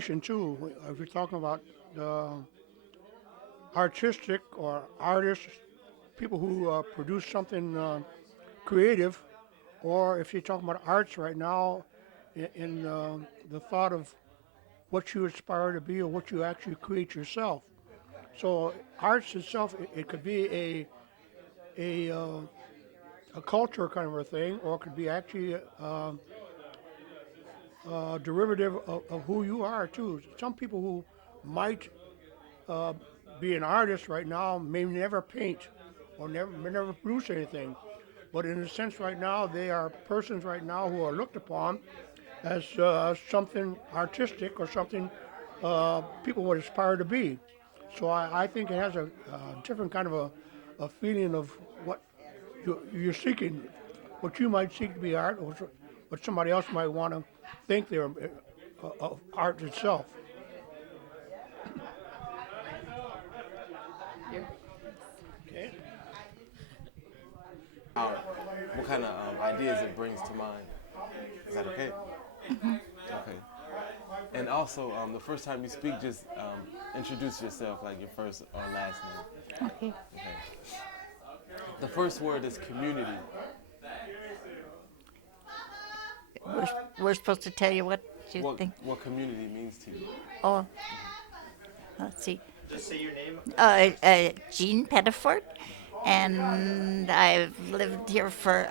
Too. If you're talking about artistic or artists, people who produce something creative, or if you're talking about arts right now, in the thought of what you aspire to be or what you actually create yourself. So arts itself, it could be a culture kind of a thing, or it could be actually a derivative of who you are too. Some people who might uh, be an artist right now may never paint or never produce anything, but in a sense right now they are persons right now who are looked upon as something artistic or something people would aspire to be. So I think it has a different kind of a feeling of what you're seeking, what you might seek to be art, or what somebody else might want to think they're of art itself. Okay. What kind of ideas it brings to mind. Is that okay? Okay. And also, the first time you speak, just introduce yourself, like your first or last name. Okay. Okay. The first word is community. We're, we're supposed to tell you what you What think. what community means to you? Oh, let's see. Jean Pettiford, and I've lived here for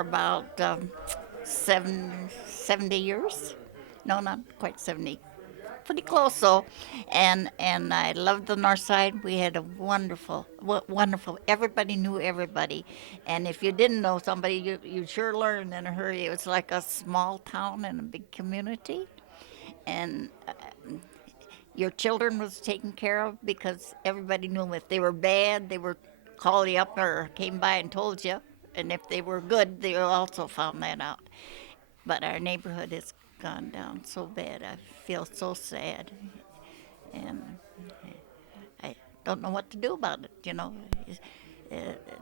about 70 years. No, not quite 70. Pretty close though, and I loved the North Side. We had a wonderful. Everybody knew everybody, and if you didn't know somebody, you sure learned in a hurry. It was like a small town and a big community, and your children was taken care of because everybody knew them. If they were bad, they were called you up or came by and told you, and if they were good, they also found that out. But our neighborhood has gone down so bad. I feel so sad, and I don't know what to do about it. Uh,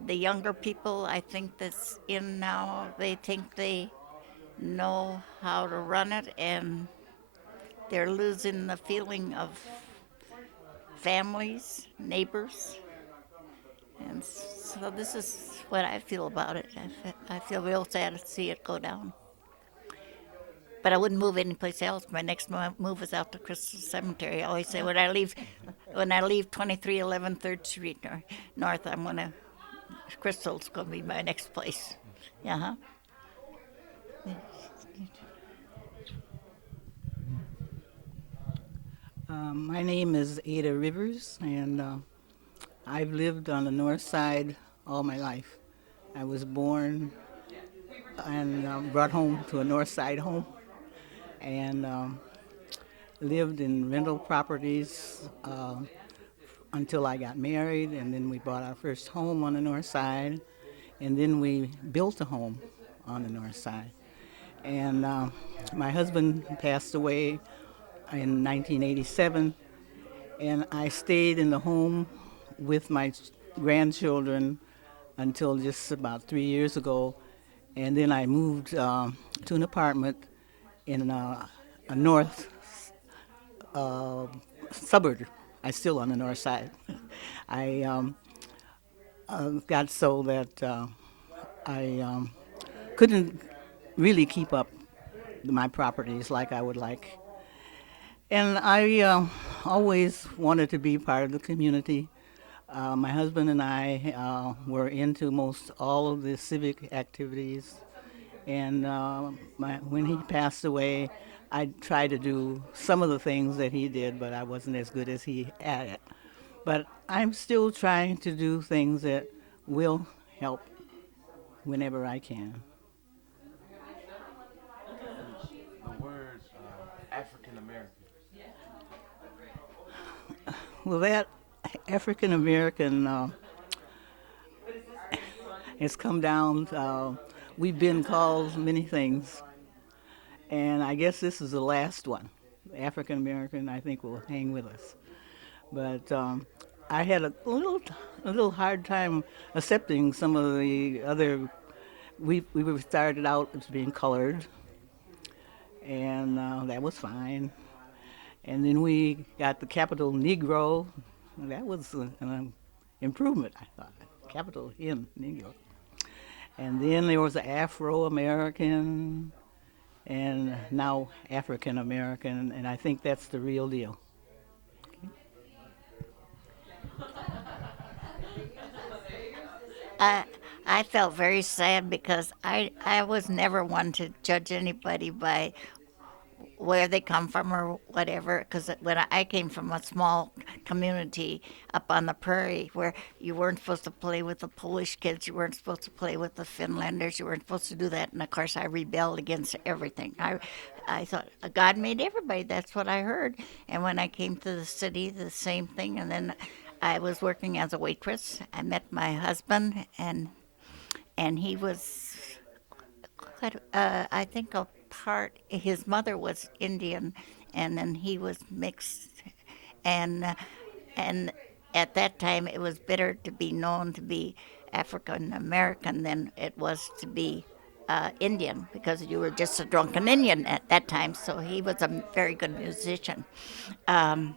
the younger people, I think that's in now, they think they know how to run it, and they're losing the feeling of families, neighbors, and so this is what I feel about it. I feel real sad to see it go down. But I wouldn't move anyplace else. My next move is out to Crystal Cemetery. I always say when I leave 2311 3rd Street North, I'm gonna Crystal's gonna be my next place. Yeah. Huh? My name is Ada Rivers, and I've lived on the north side all my life. I was born and brought home to a north side home, and lived in rental properties until I got married, and then we bought our first home on the north side, and then we built a home on the north side. And my husband passed away in 1987, and I stayed in the home with my grandchildren until just about 3 years ago, and then I moved to an apartment in a north uh, suburb. I still on the north side. I got so that I couldn't really keep up my properties like I would like. And I always wanted to be part of the community. My husband and I were into most all of the civic activities. And when he passed away, I tried to do some of the things that he did, but I wasn't as good as he at it. But I'm still trying to do things that will help whenever I can. The word African American. Well, that African American has come down. We've been called many things, and I guess this is the last one. African American, I think, will hang with us. But I had a little hard time accepting some of the other. We were started out as being colored, and that was fine. And then we got the Capital Negro. That was an improvement, I thought. Capital in Negro. And then there was the Afro American, and now African American, and I think that's the real deal. I I felt very sad because I was never one to judge anybody by where they come from or whatever. Because when I came from a small community up on the prairie where you weren't supposed to play with the Polish kids, you weren't supposed to play with the Finlanders, you weren't supposed to do that. And of course, I rebelled against everything. I thought God made everybody. That's what I heard. And when I came to the city, the same thing. And then I was working as a waitress. I met my husband, and he was I think a part. His mother was Indian, and then he was mixed, and and at that time it was better to be known to be African American than it was to be Indian because you were just a drunken Indian at that time. So he was a very good musician. Um,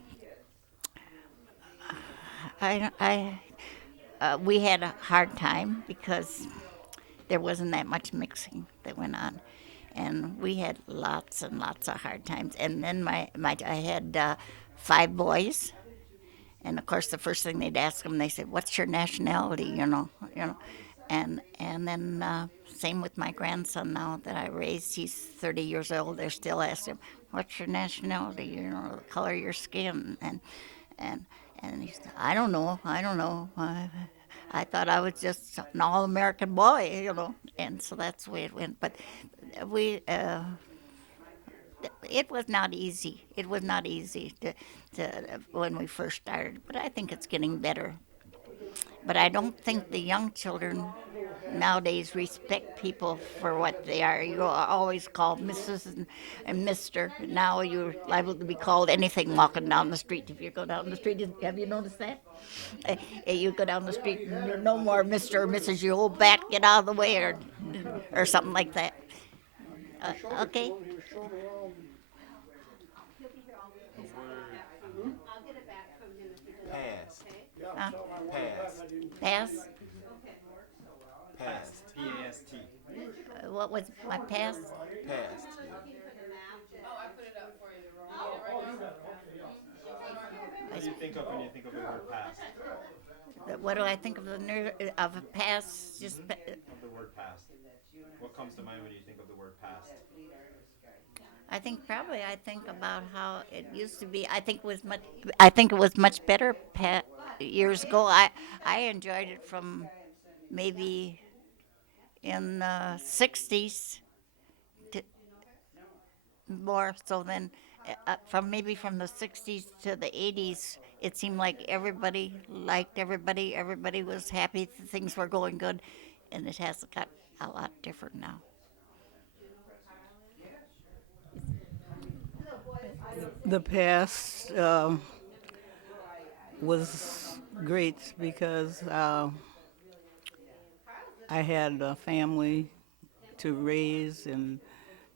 we had a hard time because there wasn't that much mixing that went on, and we had lots and lots of hard times. And then I had 5 boys, and of course the first thing they'd ask them, they said, "What's your nationality?" And then same with my grandson now that I raised. He's 30 years old. They're still asking him, "What's your nationality?" The color of your skin, and and he said, I don't know. I thought I was just an all-American boy. And so that's the way it went. But we, it was not easy. It was not easy to when we first started. But I think it's getting better. But I don't think the young children nowadays respect people for what they are. You're always called Mrs. and Mr. Now you're liable to be called anything walking down the street. If you go down the street, have you noticed that? You go down the street and you're no more Mr. or Mrs. You old bat, get out of the way, or something like that. Okay. Past. Uh, Past. pass. Past. PAST. What was my past? Past. What do you think of when you think of the word past? What do I think of of a past? Of the word past. What comes to mind when you think of the word past? I think about how it used to be. I think it was much better years ago. I enjoyed it from maybe in the 60s to more so than from the 60s to the 80s. It seemed like everybody liked everybody. Everybody was happy. Things were going good, and it has got a lot different now. The past was great because I had a family to raise and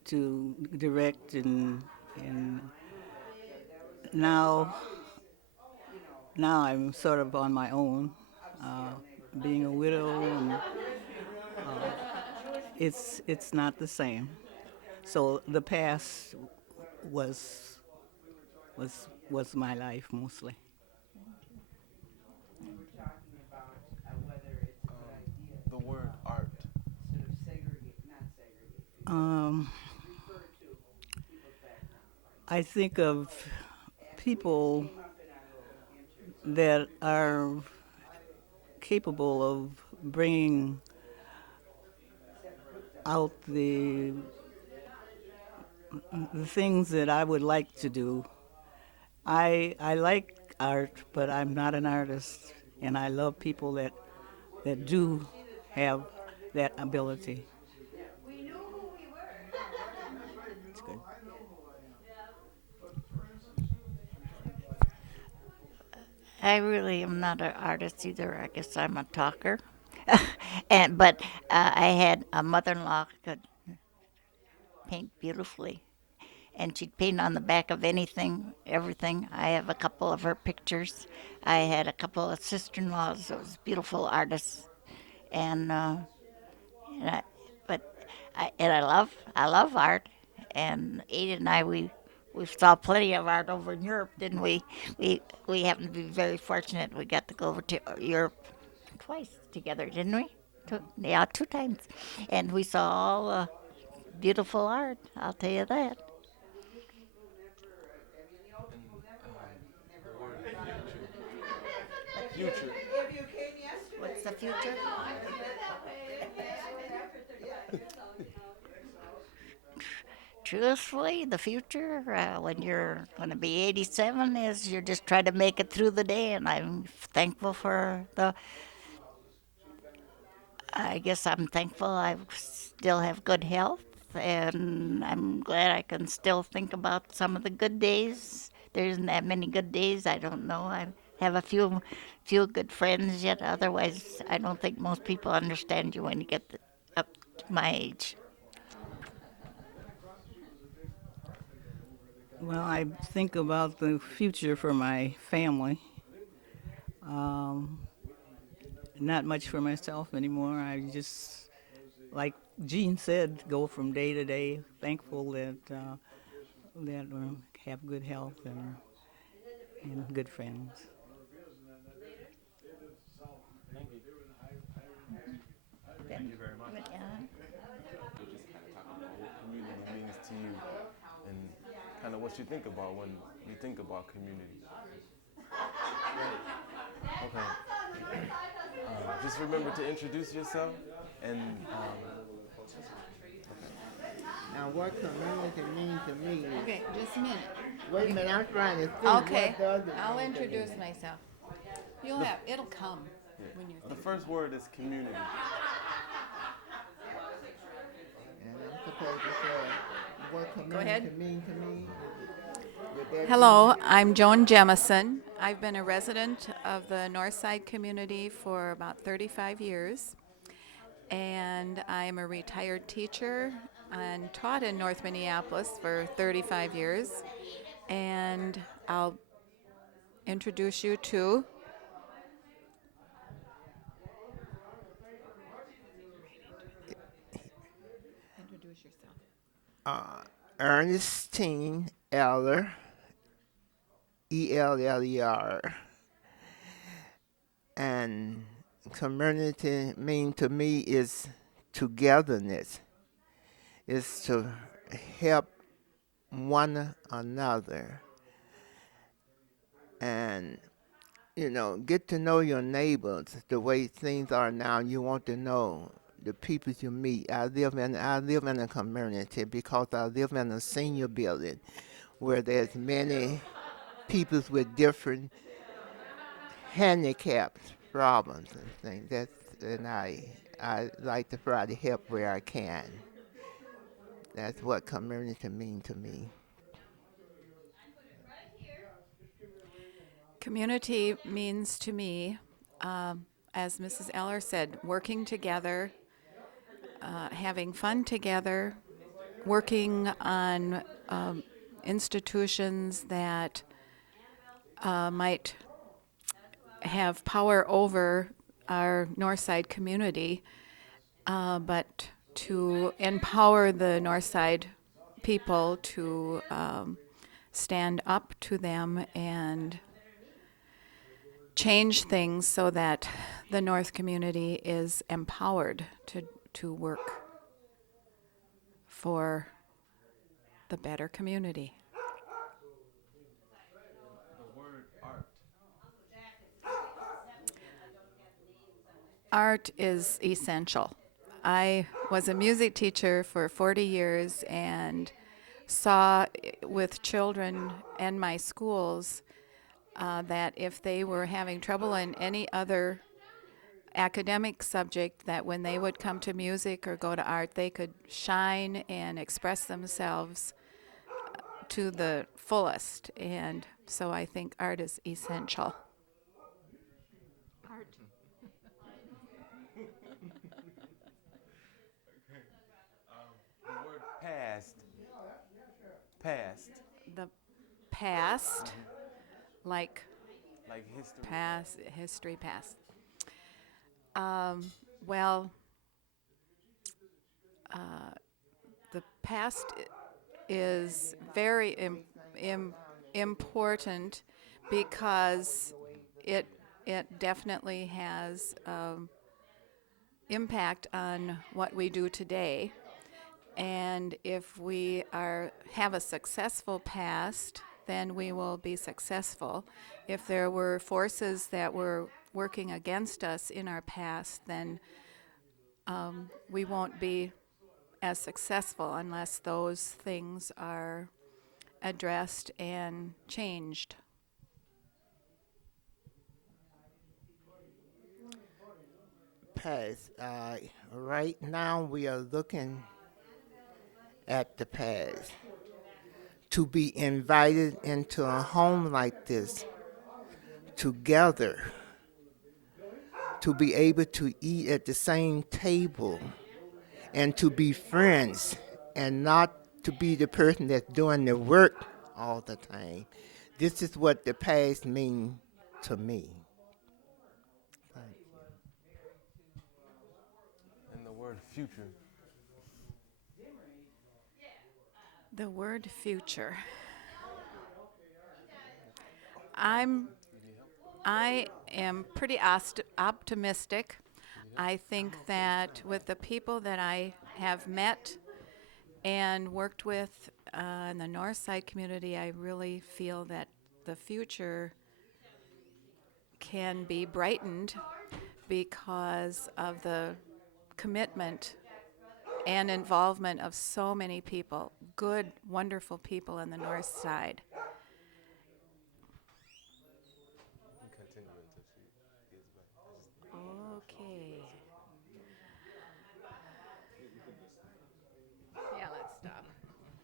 to direct, and now I'm sort of on my own, being a widow, and it's not the same. So the past was my life mostly. The word art. Um, I think of people that are capable of bringing out the things that I would like to do. I like art, but I'm not an artist, and I love people that do have that ability. It's good. I really am not an artist either. I guess I'm a talker. But I had a mother-in-law who could paint beautifully, and she'd paint on the back of anything, everything. I have a couple of her pictures. I had a couple of sister-in-laws that was beautiful artists, and and I, but I love art, and Ada and I we saw plenty of art over in Europe, didn't we? We happened to be very fortunate. We got to go over to Europe twice together, didn't we? Yeah, 2 times, and we saw all beautiful art. I'll tell you that. Future. What's the future? Truthfully, the future, when you're going to be 87, is you're just trying to make it through the day, and I'm thankful for the. I guess I'm thankful I still have good health, and I'm glad I can still think about some of the good days. There isn't that many good days. I don't know. I have a few good friends yet. Otherwise, I don't think most people understand you when you get up to my age. Well, I think about the future for my family. Um, Not much for myself anymore. I just, like Jean said, go from day to day. Thankful that have good health and good friends. Thank you very much. Yeah. We're just kind of talking about what community means to you and kind of what you think about when you think about community. Okay. Just remember to introduce yourself and Now, what community means to me is, Okay, just a minute. wait a minute, I'm trying to see Okay, what does it I'll mean to introduce me. myself. It'll come when you're the first word is community. And I'm supposed to say what community ahead. means to me. Would that Hello, I'm Joan Jemison. I've been a resident of the Northside community for about 35 years. And I'm a retired teacher and taught in North Minneapolis for 35 years. And I'll introduce you to. Introduce yourself. Ernestine Eller, Eller. And community mean to me is togetherness. Is to help one another. And get to know your neighbors the way things are now. You want to know the people you meet. I live in a community because I live in a senior building where there's many people with different handicaps, problems, and things. And I like to try to help where I can. That's what community means to me. Community means to me, as Mrs. Eller said, working together, having fun together, working on institutions that might have power over our Northside community, but to empower the Northside people to stand up to them and change things so that the North community is empowered to work for the better community. The word art. Art is essential. I was a music teacher for 40 years and saw with children and my schools that if they were having trouble in any other academic subject, that when they would come to music or go to art, they could shine and express themselves to the fullest. And so I think art is essential. The word past. Past, The past, like like history. past, history past. Well, the past is very important because it it definitely has impact on what we do today. And if we have a successful past, then we will be successful. If there were forces that were working against us in our past, then we won't be as successful unless those things are addressed and changed. Past. Right now, we are looking at the past. To be invited into a home like this together, to be able to eat at the same table, and to be friends, and not to be the person that's doing the work all the time. This is what the past means to me. Thank you. And the word future. The word future. I am pretty optimistic. I think that with the people that I have met and worked with in the North Side community, I really feel that the future can be brightened because of the commitment and involvement of so many people, good, wonderful people in the North Side. Continue until she gets back. Okay. Yeah, let's stop.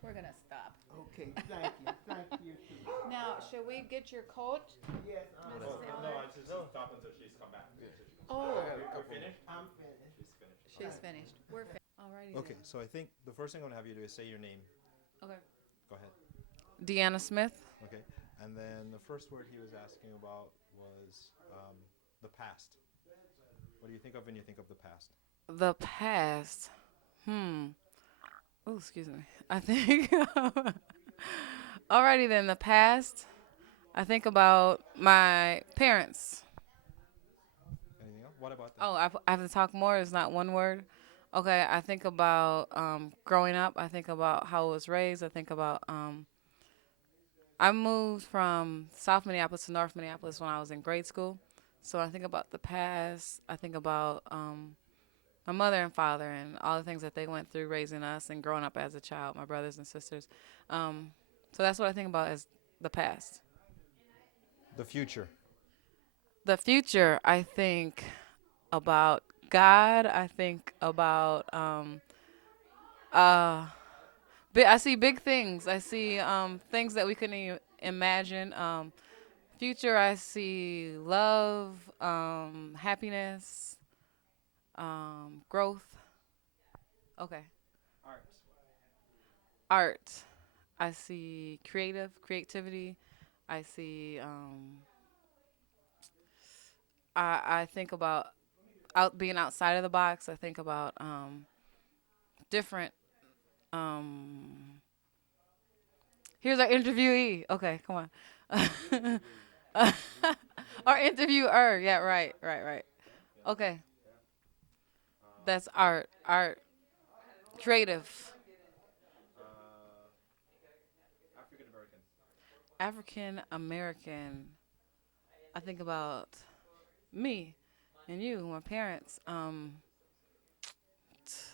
We're gonna stop. Okay, thank you. Thank you. Now, should we get your coat? Yes, Well, no, I just stop until she's come back. Oh, You're finished? I'm finished. She's finished. she's finished. We're finished. Alrighty. Okay, so I think the first thing I'm gonna have you do is say your name. Okay. Go ahead. Deanna Smith. Okay, and then the first word he was asking about was the past. What do you think of when you think of the past? The past. Oh, excuse me. I think. Alrighty then. The past. I think about my parents. Anything else? What about that? Oh, I have to talk more. It's not one word. Okay. I think about growing up. I think about how I was raised. I think about I moved from South Minneapolis to North Minneapolis when I was in grade school. So I think about the past. I think about my mother and father and all the things that they went through raising us and growing up as a child, my brothers and sisters. So that's what I think about as the past. The future. The future, I think about God. I think about I see big things. I see things that we couldn't even imagine. Future, I see love, happiness, growth. Okay. Art. Art. I see creativity. I see. I think about being outside of the box. I think about different. Here's our interviewee. Okay, come on. Our interviewer. Yeah, right. Okay. That's art. Art. Creative. African American. African American. I think about me and you, my parents.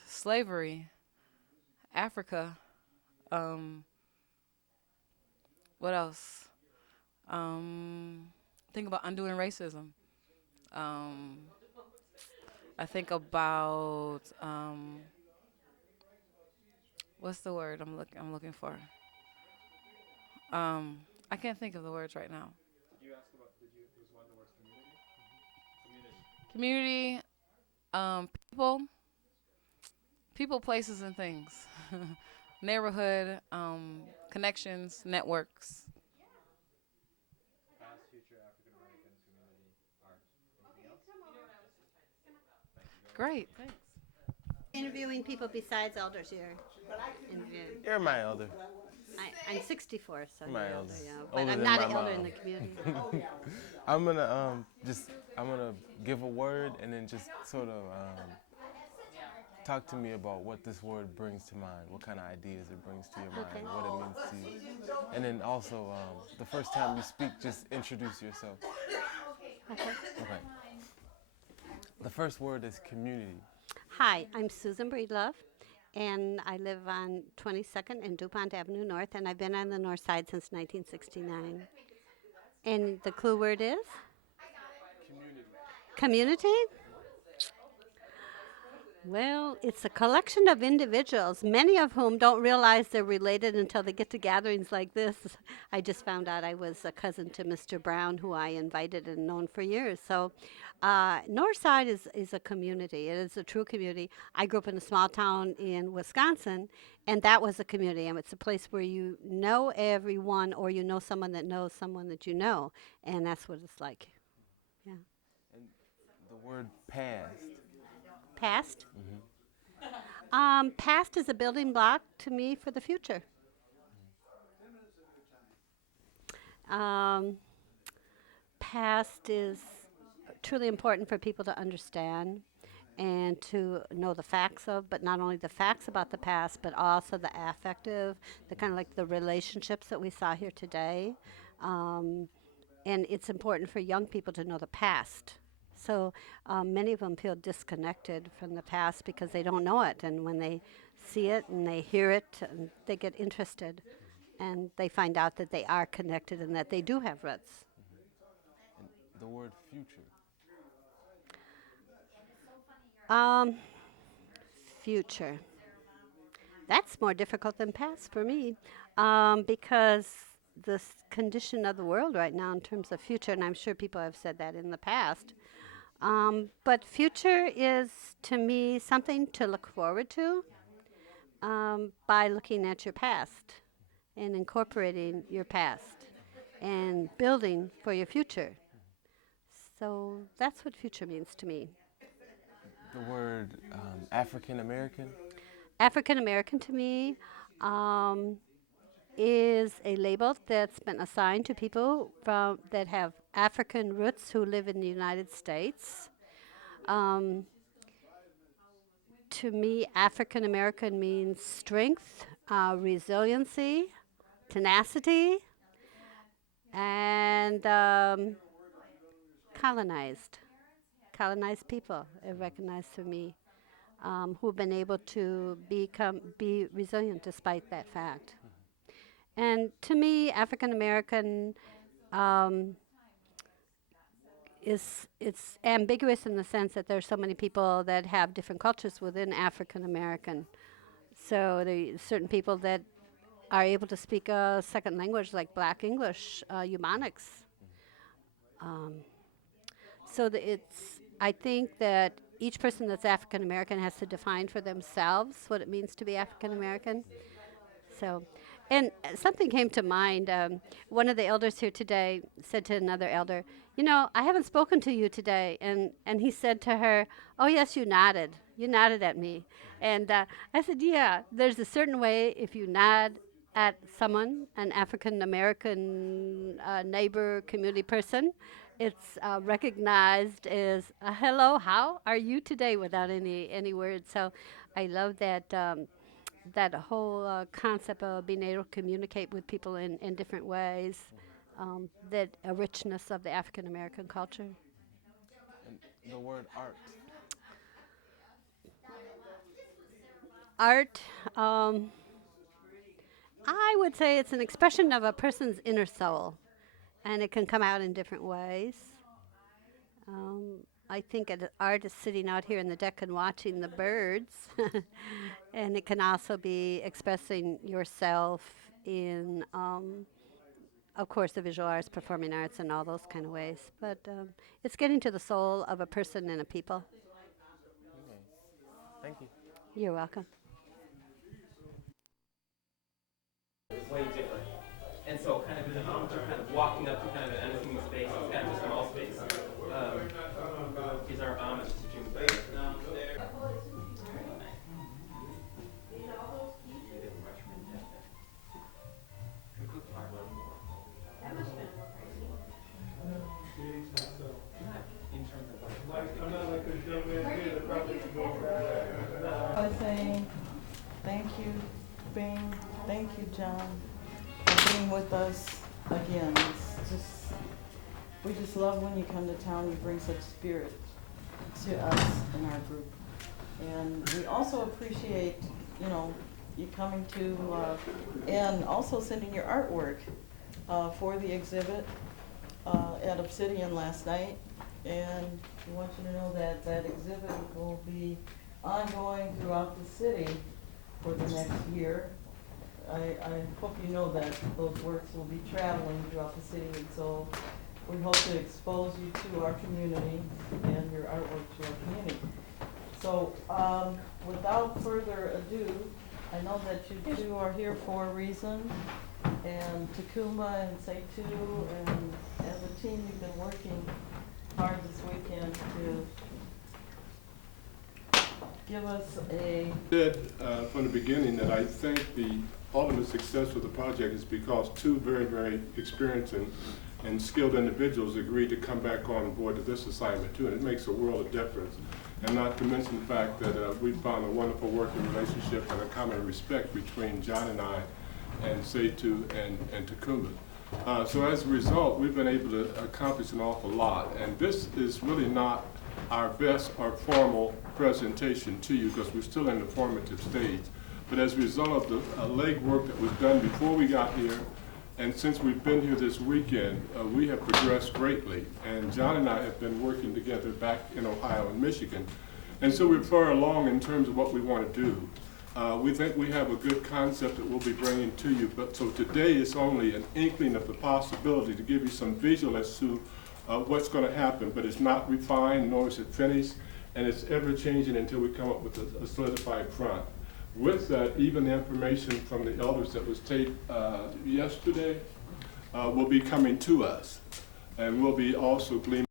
Slavery. Africa. What else? Think about undoing racism. I think about what's the word I'm looking for? I can't think of the words right now. Did you ask about? Was one of the words community? Community, people, places, and things. neighborhood connections, networks. Past, future, African American community, art. Anything else? Great, thanks. Interviewing people besides elders here. Interviewing. You're my elder. I'm 64, so My you're elder. older, yeah. But Older I'm than not my an elder in mom. the community. I'm gonna give a word and then just sort of talk to me about what this word brings to mind, what kind of ideas it brings to your mind, Okay. what it means to you, and then also the first time you speak, just introduce yourself. Okay. Okay. The first word is community. Hi, I'm Susan Breedlove, and I live on 22nd and DuPont Avenue North, and I've been on the north side since 1969. And the clue word is? Community? Well, it's a collection of individuals, many of whom don't realize they're related until they get to gatherings like this. I just found out I was a cousin to Mr. Brown, who I invited and known for years. So, Northside is a community. It is a true community. I grew up in a small town in Wisconsin, and that was a community. And it's a place where you know everyone, or you know someone that knows someone that you know, and that's what it's like. Yeah. And the word past. Past? Past is a building block to me for the future. Past is truly important for people to understand and to know the facts of, but not only the facts about the past, but also the affective, the kind of like the relationships that we saw here today. And it's important for young people to know the past. So many of them feel disconnected from the past because they don't know it. And when they see it and they hear it, and they get interested and they find out that they are connected and that they do have roots. And the word future. Future. That's more difficult than past for me because the condition of the world right now in terms of future, and I'm sure people have said that in the past, but future is, to me, something to look forward to by looking at your past and incorporating your past and building for your future. So that's what future means to me. The word African American. African American to me is a label that's been assigned to people that have African roots who live in the United States. To me, African American means strength, resiliency, tenacity, and colonized people are recognized to me, who've been able to be resilient despite that fact. And to me, African American it's ambiguous in the sense that there's so many people that have different cultures within African American. So there are certain people that are able to speak a second language like Black English, Ebonics. I think that each person that's African American has to define for themselves what it means to be African American. So, and something came to mind. One of the elders here today said to another elder, "You know, I haven't spoken to you today." And he said to her, "Oh yes, you nodded. You nodded at me." And I said, "Yeah, there's a certain way if you nod at someone, an African American neighbor, community person, it's recognized as hello, how are you today, without any words." So I love that that whole concept of being able to communicate with people in different ways, that a richness of the African American culture. And the word art. Art, I would say it's an expression of a person's inner soul, and it can come out in different ways. I think an artist sitting out here in the deck and watching the birds, and it can also be expressing yourself in, of course, the visual arts, performing arts, and all those kind of ways. But it's getting to the soul of a person and a people. Okay. Thank you. You're welcome. It's way different. And so kind of as an amateur, kind of walking up to kind of an unassuming space, it's kind of a small space, is our homage to June Bear. I was saying thank you, Bing, thank you, John, for being with us again. It's just, we just love when you come to town, you bring such spirit to us in our group. And we also appreciate, you know, you coming to, and also sending your artwork for the exhibit at Obsidian last night. And we want you to know that that exhibit will be ongoing throughout the city for the next year. I hope you know that those works will be traveling throughout the city, and so we hope to expose you to our community and your artwork to our community. So without further ado, I know that you two are here for a reason, and Takuma and Seitu, and as a team you've been working hard this weekend to give us a... Said from the beginning that I think the ultimate success of the project is because two very, very experienced and skilled individuals agreed to come back on board to this assignment too, and it makes a world of difference. And not to mention the fact that we found a wonderful working relationship and a common respect between John and I, and Seitu and Takuma. So as a result, we've been able to accomplish an awful lot. And this is really not our best or formal presentation to you because we're still in the formative stage. But as a result of the legwork that was done before we got here, and since we've been here this weekend, we have progressed greatly. And John and I have been working together back in Ohio and Michigan. And so we're far along in terms of what we want to do. We think we have a good concept that we'll be bringing to you, but so today is only an inkling of the possibility to give you some visual as to what's going to happen, but it's not refined nor is it finished, and it's ever changing until we come up with a solidified front. With that, even the information from the elders that was taped yesterday will be coming to us, and we'll be also gleaning